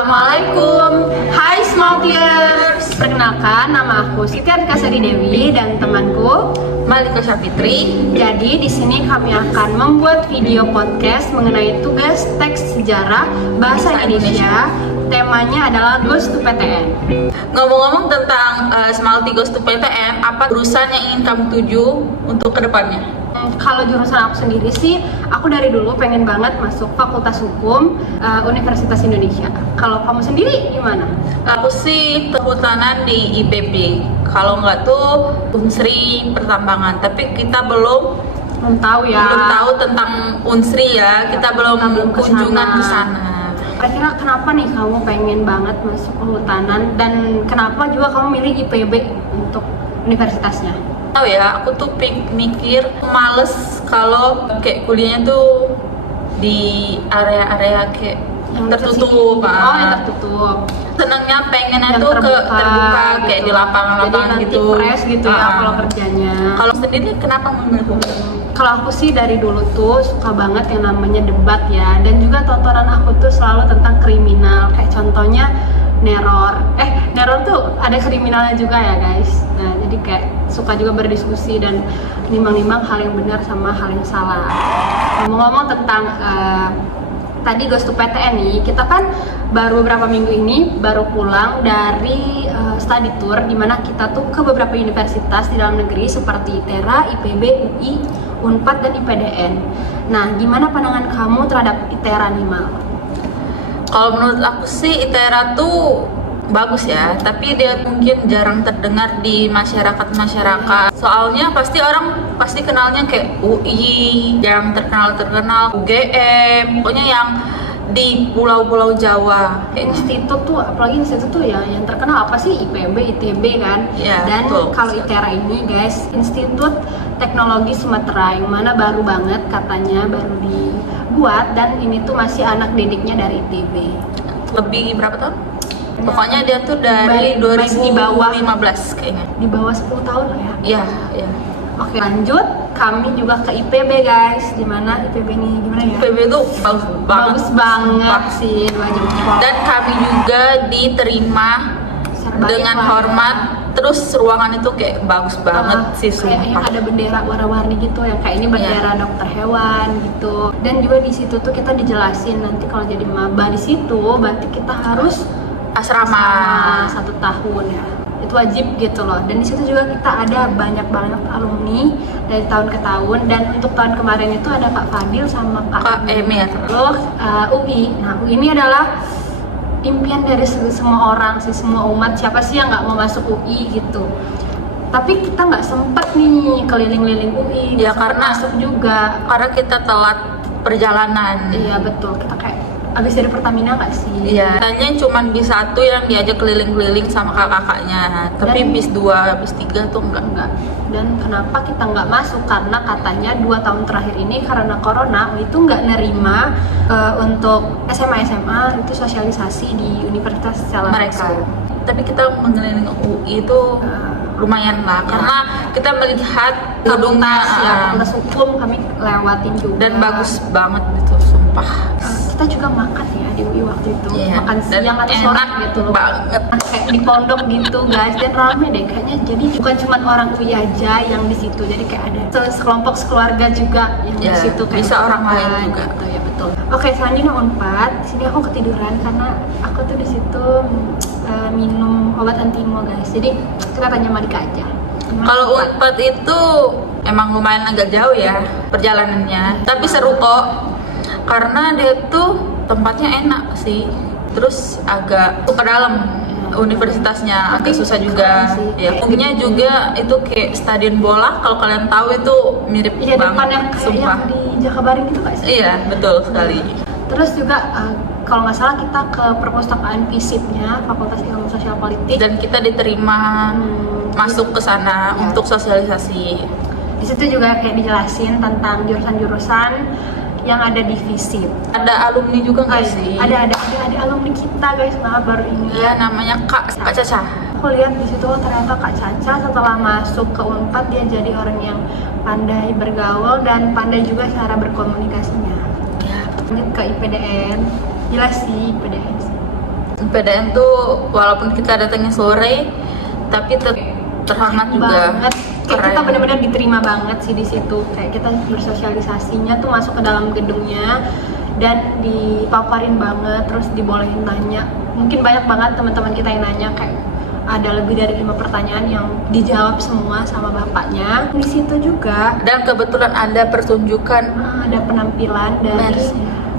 Assalamualaikum, hai Smaltiers. Perkenalkan, nama aku Siti Arkasari Dewi dan temanku Malika Syafitri. Jadi di sini kami akan membuat video podcast mengenai tugas teks sejarah bahasa Indonesia. Temanya adalah Goes to PTN. Ngomong-ngomong tentang Smalti Goes to PTN, apa jurusan yang ingin kamu tuju untuk kedepannya? Kalau jurusan aku sendiri sih, aku dari dulu pengen banget masuk Fakultas Hukum Universitas Indonesia. Kalau kamu sendiri gimana? Aku sih kehutanan di IPB. Kalau nggak tuh Unsri Pertambangan. Tapi kita belum tahu ya. Belum tahu tentang Unsri ya. Kita belum kunjungan ke sana. Kira-kira kenapa nih kamu pengen banget masuk kehutanan dan kenapa juga kamu milih IPB untuk universitasnya? Tahu ya, aku tuh mikir males kalau kayak kuliahnya tuh di area-area kayak yang tertutup. Oh, yang tertutup. Senangnya pengennya Yang tuh terbuka kayak gitu. di lapangan-lapangan Jadi gitu. nanti fresh gitu ya kalau kerjanya. Kalau sendiri kenapa memilih? Kalau aku sih dari dulu tuh suka banget yang namanya debat ya, dan juga tontonan aku tuh selalu tentang kriminal. Kayak contohnya neror. Neror tuh ada kriminalnya juga ya guys. Nah jadi kayak suka juga berdiskusi dan nimbang-nimbang hal yang benar sama hal yang salah. Ngomong-ngomong tentang tadi Goes to PTN nih, kita kan baru beberapa minggu ini baru pulang dari study tour dimana kita tuh ke beberapa universitas di dalam negeri seperti ITERA, IPB, UI, UNPAD, dan IPDN. Nah, gimana pandangan kamu terhadap ITERA nih, Mal? Kalau menurut aku sih ITERA tuh bagus ya, tapi dia mungkin jarang terdengar di masyarakat. Soalnya orang pasti kenalnya kayak UI, jarang terkenal UGM, pokoknya yang di pulau-pulau Jawa. Institut tuh, apalagi institut tuh ya yang terkenal apa sih? IPB, ITB kan. Ya, dan betul. Kalau ITERA ini guys, Institut Teknologi Sumatera, yang mana baru banget katanya, baru dibuat, dan ini tuh masih anak didiknya dari ITB. Lebih berapa tahun? Pokoknya dia tuh dari baik di bawah 2015 kayaknya. Di bawah 10 tahun lah ya. Iya, iya. Oke, lanjut. Kami juga ke IPB guys. Dimana IPB ini gimana ya? IPB tuh bagus banget sih, 2 jempol. Dan kami juga diterima Serba dengan ya. hormat. Terus ruangan itu kayak bagus banget sih, kayak yang sumpah. ada bendera warna-warni gitu, yang kayak ini bendera dokter hewan gitu. Dan juga di situ tuh kita dijelasin nanti kalau jadi maba di situ berarti kita harus Asrama 1 tahun ya, itu wajib gitu loh. Dan di situ juga kita ada banyak banget alumni dari tahun ke tahun, dan untuk tahun kemarin itu ada Kak Fadil sama Kak Emir. Loh, UI. Nah, UI ini adalah impian dari semua orang sih, semua umat. Siapa sih yang nggak mau masuk UI gitu? Tapi kita nggak sempet nih keliling-liling UI. Ya, nggak sempet karena masuk juga. Karena kita telat perjalanan. Iya betul, kita kayak abis dari Pertamina nggak sih? Iya. Katanya cuma bis 1 yang diajak keliling-keliling sama kakak-kakaknya. Tapi Dan bis 2, bis 3 tuh enggak. Dan kenapa kita nggak masuk? Karena katanya 2 tahun terakhir ini karena corona itu nggak nerima untuk SMA itu sosialisasi di universitas secara Mereka. langsung. Tapi kita mengelilingi UI itu lumayan lah, karena kita melihat gedungnya Fakultas Hukum kami lewatin juga. dan bagus banget gitu, sumpah. Kita juga makan ya di UI waktu itu. Iya. Makan Dan siang atau sore enak gitu loh. banget. Kayak di pondok gitu guys, dan rame deh kayaknya. Jadi bukan cuma orang UI aja yang di situ, jadi kayak ada sekelompok sekeluarga juga yang Ya, di situ kayak bisa orang makan lain juga. gitu, ya betul. Oke, selanjutnya UNPAD. Di sini aku ketiduran karena aku tuh di situ minum obat antimo guys. Jadi kita tanya Malika aja. Gimana Kalau UNPAD? Unpad itu emang lumayan agak jauh ya perjalanannya, tapi seru kok. Karena dia tuh tempatnya enak sih. Terus agak ke dalam universitasnya agak susah juga. Keren sih. Ya, mungkinnya juga itu kayak stadion bola, kalau kalian tahu itu mirip Iya, depan banget, yang kayak sumpah. yang di Jakabaring gitu gak sih? Iya, betul sekali. Terus juga kalau nggak salah kita ke perpustakaan FISIP-nya, Fakultas Ilmu Sosial Politik. Dan kita diterima masuk ke sana Ya. untuk sosialisasi. Di situ juga kayak dijelasin tentang jurusan-jurusan yang ada di FISIP. Ada alumni juga nggak sih? Ada alumni kita guys, malah baru ingat. Iya, namanya Kak Caca. Aku lihat di situ ternyata Kak Caca setelah masuk ke UNPAD dia jadi orang yang pandai bergaul dan pandai juga cara berkomunikasinya. Ya. Lanjut ke IPDN. Jelas sih IPDN sih. IPDN tuh walaupun kita datangnya sore tapi terhormat juga. Banget. Kayak kita benar-benar diterima banget sih di situ. Kayak kita bersosialisasinya tuh masuk ke dalam gedungnya dan dipaparin banget, terus dibolehin nanya. Mungkin banyak banget teman-teman kita yang nanya, kayak ada lebih dari 5 pertanyaan yang dijawab semua sama bapaknya. Di situ juga Dan kebetulan ada pertunjukan ada penampilan dari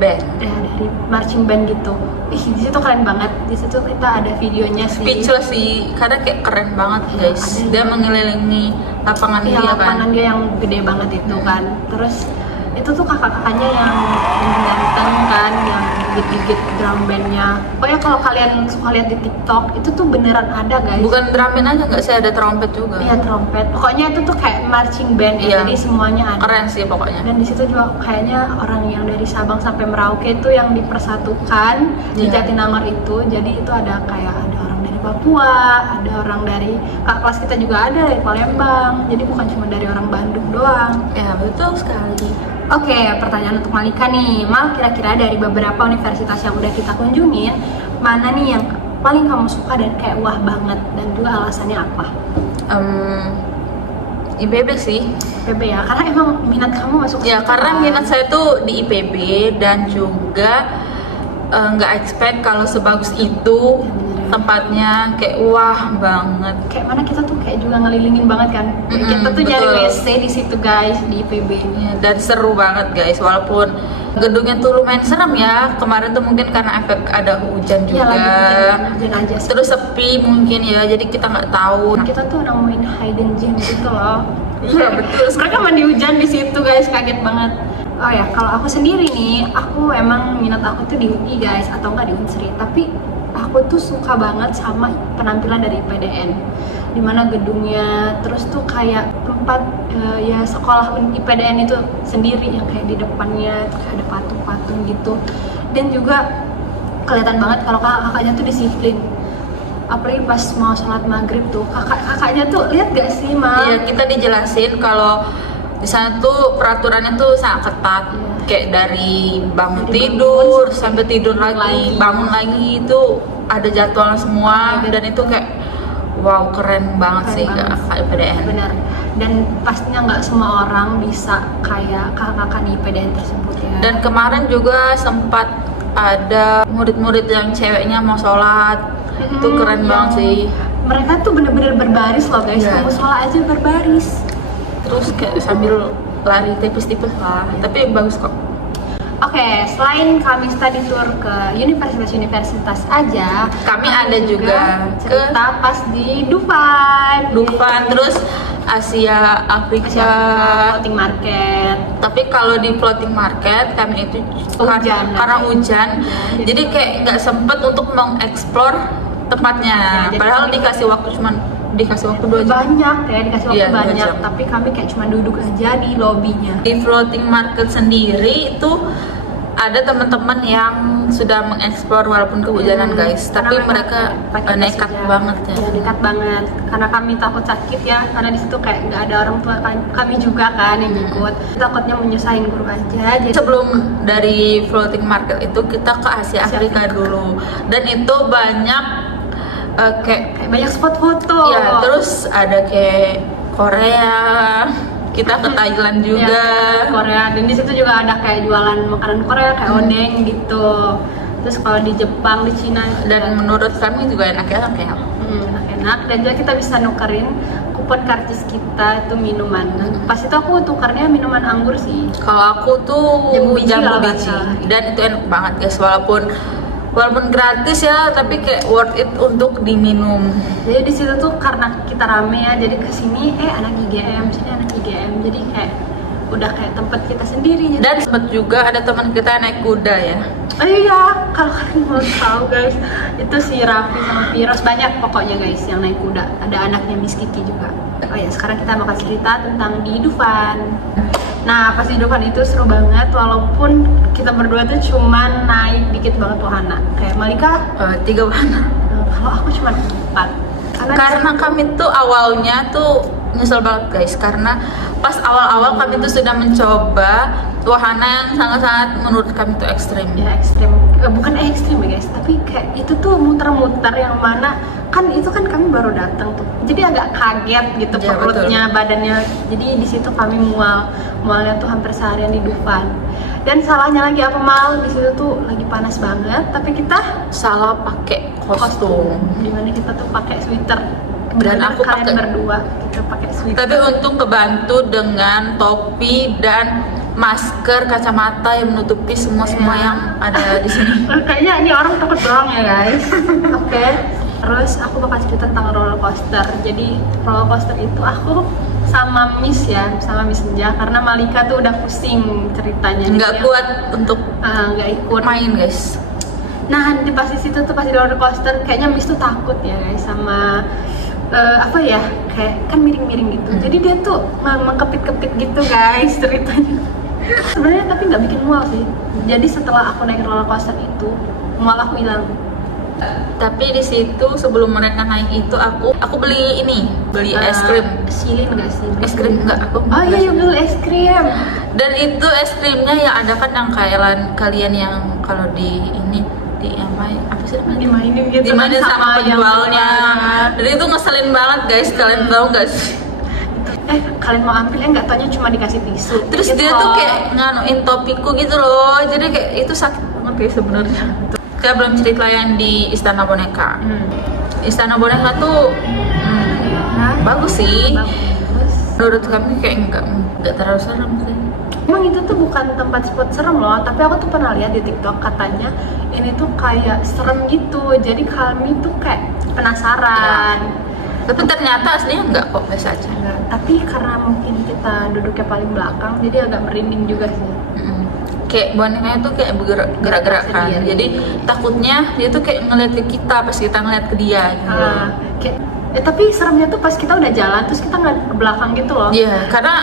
band. dari marching band gitu. Ih, di situ keren banget. Di situ kita ada videonya sih. Speechless sih, karena kayak keren banget guys. Ada Dia mengelilingi lapangan Iya, dia kan. lapangan dia yang gede banget itu kan. Terus itu tuh kakak-kakaknya yang ganteng kan, yang gigit-gigit drum bandnya. Pokoknya kalau kalian suka lihat di TikTok, itu tuh beneran ada guys. Bukan drumin aja nggak sih, ada trompet juga. Iya, trompet. Pokoknya itu tuh kayak marching band ya, Iya. jadi semuanya ada. Keren sih pokoknya. Dan di situ juga kayaknya orang yang dari Sabang sampai Merauke itu yang dipersatukan di Iya. Jatinangor itu. Jadi itu ada kayak ada orang dari Papua, ada orang dari kakak kelas kita juga ada dari Palembang. Jadi bukan cuma dari orang Bandung doang. Ya betul sekali. Oke, pertanyaan untuk Malika nih. Mal, kira-kira dari beberapa universitas yang udah kita kunjungin, mana nih yang paling kamu suka dan kayak wah banget, dan juga alasannya apa? IPB sih. PB ya, karena emang minat kamu masuk Ya situ karena kan? minat saya tuh di IPB dan juga nggak expect kalau sebagus itu tempatnya, kayak wah banget. Kayak mana kita tuh kayak juga ngelilingin banget kan. Kita tuh nyari betul. WC di situ guys, di IPB. Ya, dan seru banget guys, walaupun gedungnya tuh lumayan serem ya. Kemarin tuh mungkin karena efek ada hujan Iya, juga. lagi hujan aja sih. Terus sepi mungkin ya, jadi kita nggak tahu. Kita tuh nemuin hidden gem gitu loh. Iya, betul. Mereka mandi hujan di situ guys, kaget banget. Oh ya, kalau aku sendiri nih, aku emang minat aku tuh di UI guys, atau enggak di Unsri. Tapi aku tuh suka banget sama penampilan dari IPDN, dimana gedungnya, terus tuh kayak tempat ya sekolah IPDN itu sendiri yang kayak di depannya tuh kayak ada patung-patung gitu. Dan juga kelihatan banget kalau kakak-kakaknya tuh disiplin. Apalagi pas mau sholat maghrib tuh kakak-kakaknya tuh, lihat gak sih Mal? Iya, kita dijelasin kalau di sana tuh peraturannya tuh sangat ketat. Kayak dari bangun Dari tidur bangun sampai tidur lagi, bangun lagi itu ada jadwalnya semua. Iya. Dan itu kayak wow, keren banget Keren sih banget. Kak IPDN. Benar. Dan pastinya nggak semua orang bisa kayak kakak-kakak di IPDN tersebut ya. Dan kemarin juga sempat ada murid-murid yang ceweknya mau sholat. Itu keren yang banget sih. Mereka tuh bener-bener berbaris loh guys, Iya. mau sholat aja berbaris. Terus kayak sambil lari tipis-tipis lah. Tapi bagus kok. Oke, selain kami study tour ke universitas-universitas aja, Kami ada juga ke cerita pas di Dufan. Dufan, terus Asia Afrika. Floating market. Tapi kalau di floating market kami itu Hujan. karena hujan, Jadi- jadi kayak nggak sempet untuk mengeksplor tempatnya. Ya, jadi Padahal kami- dikasih waktu 2 jam. Banyak ya, dikasih waktu Iya, 2 banyak, jam. tapi kami kayak cuma duduk aja di lobbynya. Di floating market sendiri itu ada teman-teman yang sudah mengeksplor walaupun kehujanan guys, tapi Karena mereka pakai jas nekat hujan. banget ya. Ya, nekat banget, karena kami takut sakit ya, karena di situ kayak nggak ada orang tua kami juga kan yang ikut. Takutnya menyusahin guru aja. Jadi Sebelum dari floating market itu kita ke Asia Asia Afrika Afrika. dulu, dan itu banyak kayak banyak spot foto. ya, terus ada kayak Korea, kita ke Thailand juga. Ya, Korea, dan di situ juga ada kayak jualan makanan Korea kayak odeng gitu. Terus kalau di Jepang, di Cina Dan menurut kami juga enak-enak ya. enak, dan juga kita bisa nukerin kupon karcis kita itu minuman. Pas itu aku tukarnya minuman anggur sih. Kalau aku tuh Jambu biji jambu kalau nggak biji, salah. dan itu enak banget guys, walaupun gratis ya, tapi kayak worth it untuk diminum. Jadi di situ tuh karena kita rame ya, jadi kesini anak IGM, sini anak IGM, jadi kayak udah kayak tempat kita sendiri. Dan sempat juga ada teman kita naik kuda ya. Oh iya, kalau kalian mau tahu guys, itu si Raffi sama Firos, banyak pokoknya guys yang naik kuda. Ada anaknya Miss Kiki juga. Oh ya, sekarang kita bakal cerita tentang di Dufan. Nah, pas di Dufan itu seru banget, walaupun kita berdua tuh cuman naik dikit banget wahana. Kayak Malika, 3 wahana. kalau aku cuma 4. Karena kami tuh awalnya tuh nyesel banget guys, karena pas awal-awal kami tuh sudah mencoba wahana yang sangat-sangat menurut kami tuh ekstrim. ya ekstrim. bukan ekstrim ya guys, tapi kayak itu tuh muter-muter yang mana kan itu kan kami baru datang tuh, jadi agak kaget gitu Ya, perutnya, badannya. Jadi di situ kami mualnya tuh hampir seharian di Dufan. Dan salahnya lagi apa Mal, di situ tuh lagi panas banget, tapi kita salah pakai kostum. dimana kita tuh pakai sweater. Dan Bener-bener aku kalian pakai- berdua kita pakai sweater. Tapi untung kebantu dengan topi dan masker, kacamata yang menutupi semua Iya. yang ada di sini. Kayaknya ini orang takut doang ya guys. Oke. Terus aku bakal cerita tentang roller coaster. Jadi roller coaster itu aku sama Miss Senja, karena Malika tuh udah pusing ceritanya. Nggak Jadi kuat untuk nggak ikut. main guys. Nah di pas di situ tuh pas di roller coaster kayaknya Miss tuh takut ya guys sama apa ya, kayak kan miring-miring gitu. Jadi dia tuh mengkepit-kepit gitu guys ceritanya. Sebenarnya tapi nggak bikin mual sih. Jadi setelah aku naik roller coaster itu mual aku hilang. Tapi di situ sebelum mereka naik itu aku beli es krim. Silin nggak sih? Es krim enggak aku. Oh iya, beli es krim. Dan itu es krimnya yang ada kan yang kalian yang kalau di ini di apa sih namanya? Dimainin gitu. Dimainin kan sama yang penjualnya. jualan. Dan itu ngeselin banget guys, kalian tahu nggak sih? Kalian mau ambil nggak taunya cuma dikasih tisu. Terus Gitu dia tuh loh. kayak nganuin topiku gitu loh, jadi kayak itu sakit banget ya sebenarnya. Kita belum cerita yang di Istana Boneka. Istana Boneka tuh bagus sih. Bagus. Menurut kami kayak nggak terlalu serem sih. Emang itu tuh bukan tempat spot serem loh, tapi aku tuh pernah lihat di TikTok katanya ini tuh kayak serem gitu. Jadi kami tuh kayak penasaran. Tapi ternyata aslinya nggak kok, biasa aja. Nah, tapi karena mungkin kita duduknya paling belakang, jadi agak merinding juga sih. Kayak bonekanya tuh kayak bergerak-gerak kan. Sendiri. Jadi takutnya dia tuh kayak ngeliat ke kita pas kita ngeliat ke dia gitu. Tapi seremnya tuh pas kita udah jalan, terus kita ngeliat ke belakang gitu loh. Iya, karena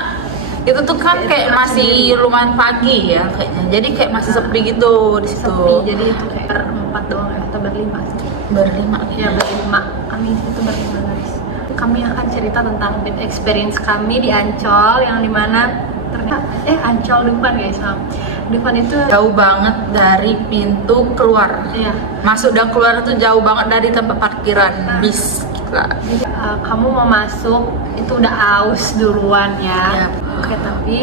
itu tuh kan kayak masih lumayan pagi ya kayaknya. Jadi kayak masih sepi gitu di situ. Sepi, jadi itu kayak berempat doang ya, atau berlima sih. Berlima. Ya berlima, kami itu berlima guys. Kami akan cerita tentang bad experience kami di Ancol, yang dimana ternyata Ancol Dufan guys. Dufan itu Jauh banget dari pintu keluar. ya. Masuk dan keluar tuh jauh banget dari tempat parkiran bis. Gila. Jadi kamu mau masuk itu udah aus duluan ya. Iya. Oke, tapi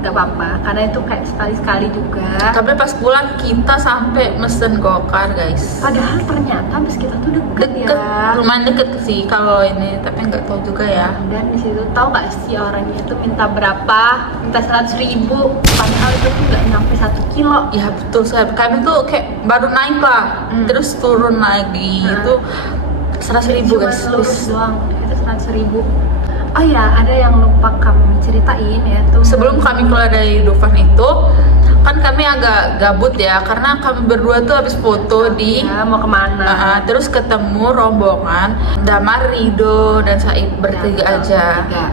nggak apa-apa karena itu kayak sekali-sekali juga. Tapi pas pulang kita sampai mesen gokar guys. Padahal ternyata bus kita tuh deket Deket, ya. lumayan deket sih kalau ini, tapi nggak tahu juga ya. Dan di situ tahu nggak sih orangnya itu minta berapa? Minta 100.000. Padahal itu tuh nggak nyampe 1 kilo. Ya betul, kami tuh kayak baru naik lah, terus turun lagi itu 100.000 Cuma guys. lurus doang itu 100.000. Oh ya, ada yang lupa kami ceritain ya tuh. Sebelum kami keluar dari Dufan itu, kan kami agak gabut ya, karena kami berdua tuh habis foto di ya, mau kemana? terus ketemu rombongan Damar, Rido, dan Said bertiga Ya, aja. bertiga.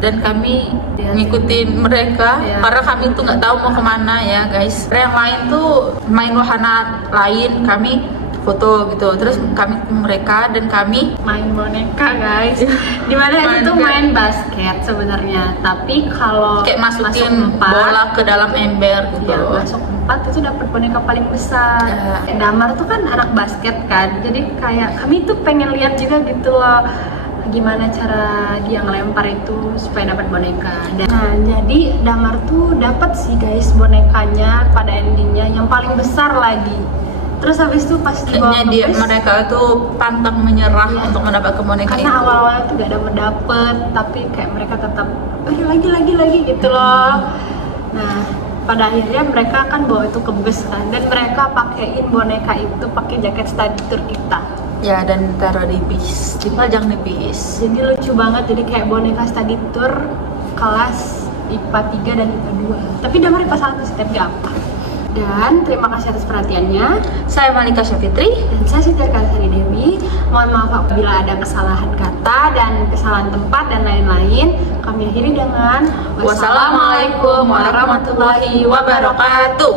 Dan kami Dia ngikutin mereka Ya. karena kami tuh nggak tahu mau kemana ya guys. Yang lain tuh main wahana lain, kami foto gitu. Terus kami ke mereka dan kami Main boneka guys. Dimana itu tuh main basket sebenarnya, tapi kalau kayak masukin masuk 4, bola ke dalam ember gitu. ya, masuk 4 itu dapat boneka paling besar. Ya. Damar tuh kan anak basket kan, jadi kayak kami tuh pengen lihat juga gitu loh gimana cara dia ngelempar itu supaya dapat boneka. Nah jadi Damar tuh dapat sih guys bonekanya pada endingnya yang paling besar lagi. Terus habis itu pas dibawa kayaknya ke bus, mereka tuh pantang menyerah Iya. untuk mendapatkan boneka karena itu. awal-awalnya tuh gak dapet, tapi kayak mereka tetap lagi gitu loh. Nah pada akhirnya mereka kan bawa itu ke bus kan, dan mereka pakein boneka itu pakai jaket study tour kita. Ya, dan taruh di bis, dipajang di bis. Jadi lucu banget, jadi kayak boneka study tour kelas IPA 3 dan IPA 2. Tapi Damar IPA 1 sih, tapi gak apa. Dan terima kasih atas perhatiannya. Saya Malika Syafitri. Dan saya Siti Karsari Dewi. Mohon maaf apabila ada kesalahan kata dan kesalahan tempat dan lain-lain. Kami akhiri dengan Wassalamualaikum warahmatullahi wabarakatuh.